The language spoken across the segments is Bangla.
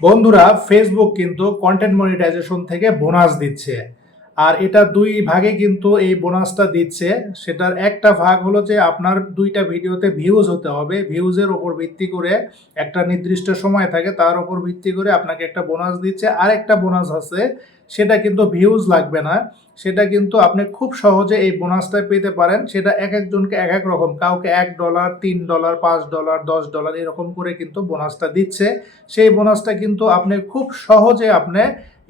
বন্ধুরা ফেসবুক কিন্তু কন্টেন্ট মনিটাইজেশন থেকে বোনাস দিচ্ছে। আর এটা দুই ভাগে কিন্তু এই বোনাসটা দিচ্ছে। সেটার একটা ভাগ হলো যে আপনার দুইটা ভিডিওতে ভিউজ হতে হবে। ভিউজের ওপর ভিত্তি করে একটা নির্দিষ্ট সময় থাকে, তার ওপর ভিত্তি করে আপনাকে একটা বোনাস দিচ্ছে। আর একটা বোনাস আছে, সেটা কিন্তু ভিউজ লাগবে না। সেটা কিন্তু আপনি খুব সহজে এই বোনাসটা পেতে পারেন। সেটা এক একজনকে এক এক রকম, কাউকে এক ডলার তিন ডলার পাঁচ ডলার দশ ডলার এরকম করে কিন্তু বোনাসটা দিচ্ছে। সেই বোনাসটা কিন্তু আপনি খুব সহজে আপনি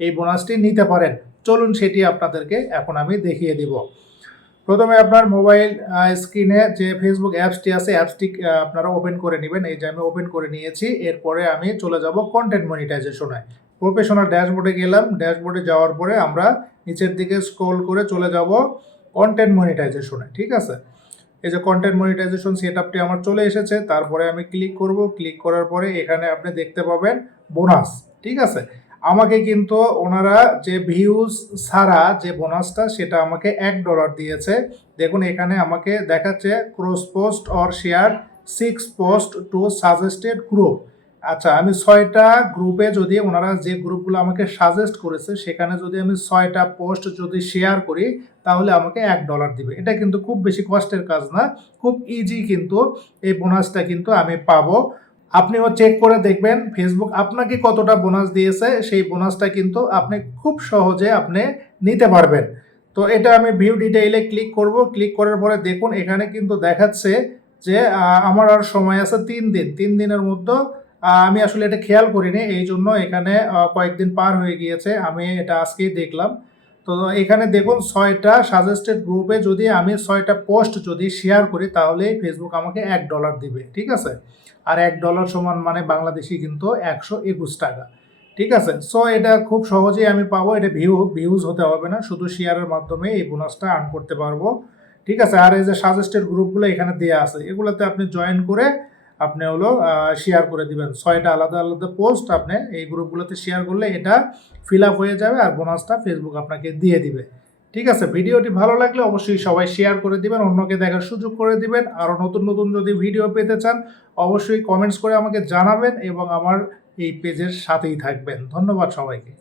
এই বোনাসটি নিতে পারেন। চলুন সেটি আপনাদেরকে এখন আমি দেখিয়ে দিব। প্রথমে আপনার মোবাইল স্ক্রিনে যে ফেসবুক অ্যাপসটি আছে অ্যাপসটি আপনারা ওপেন করে নেবেন। এই যে আমি ওপেন করে নিয়েছি, এরপরে আমি চলে যাব কন্টেন্ট মনিটাইজেশনে প্রফেশনাল ড্যাশবোর্ডে গেলাম। ড্যাশবোর্ডে যাওয়ার পরে আমরা নিচের দিকে স্ক্রল করে চলে যাব কন্টেন্ট মনিটাইজেশনে ঠিক আছে? এই যে কন্টেন্ট মনিটাইজেশন সেট আপটি আমার চলে এসেছে। তারপরে আমি ক্লিক করব। ক্লিক করার পরে এখানে আপনি দেখতে পাবেন বোনাস ঠিক আছে? আমাকে কিন্তু ওনারা যে ভিউজ ছাড়া যে বোনাসটা সেটা আমাকে এক ডলার দিয়েছে। দেখুন, এখানে আমাকে দেখাচ্ছে cross post or share six post to suggested group আচ্ছা আমি ছয়টা গ্রুপে যদি ওনারা যে গ্রুপগুলো আমাকে সাজেস্ট করেছে, সেখানে যদি আমি ছয়টা পোস্ট যদি শেয়ার করি, তাহলে আমাকে এক ডলার দিবে। এটা কিন্তু খুব বেশি কষ্টের কাজ না। খুব ইজি কিন্তু এই বোনাসটা কিন্তু আমি পাবো। আপনিও চেক করে দেখবেন ফেসবুক আপনাকে কতটা বোনাস দিয়েছে, সেই বোনাসটা কিন্তু আপনি খুব সহজে আপনি নিতে পারবেন। তো এটা আমি ভিউ ডিটেইলে ক্লিক করব ক্লিক করার পরে দেখুন এখানে কিন্তু দেখাচ্ছে যে আমার আর সময় আছে তিন দিন। তিন দিনের মধ্যে আমি আসলে এটা খেয়াল করিনি, এই জন্য এখানে কয়েকদিন পার হয়ে গিয়েছে, আমি এটা আজকেই দেখলাম। তো এখানে দেখুন ছয়টা সাজেস্টেড গ্রুপে যদি আমি ছয়টা পোস্ট যদি শেয়ার করি, তাহলে ফেসবুক আমাকে এক ডলার দিবে, ঠিক আছে? আর এক ডলার সমান মানে বাংলাদেশি কিন্তু একশো একুশ টাকা, ঠিক আছে? সো এটা খুব সহজেই আমি পাবো, এটা ভিউ ভিউজ হতে হবে না, শুধু শেয়ারের মাধ্যমে এই বোনাসটা আর্ন করতে পারব, ঠিক আছে? আর এই যে সাজেস্টেড গ্রুপগুলো এখানে দেওয়া আছে, এগুলোতে আপনি জয়েন করে আপনি হলো শেয়ার করে দিবেন। ছয়টা আলাদা আলাদা পোস্ট আপনি এই গ্রুপগুলোতে শেয়ার করলে এটা ফিল আপ হয়ে যাবে আর বোনাসটা ফেসবুক আপনাকে দিয়ে দিবে। ঠিক আছে? ভিডিওটি ভালো লাগলে অবশ্যই সবাই শেয়ার করে দিবেন, অন্যকে দেখার সুযোগ করে দিবেন। আরও নতুন নতুন যদি ভিডিও পেতে চান, অবশ্যই কমেন্টস করে আমাকে জানাবেন এবং আমার এই পেজের সাথেই থাকবেন। ধন্যবাদ সবাইকে।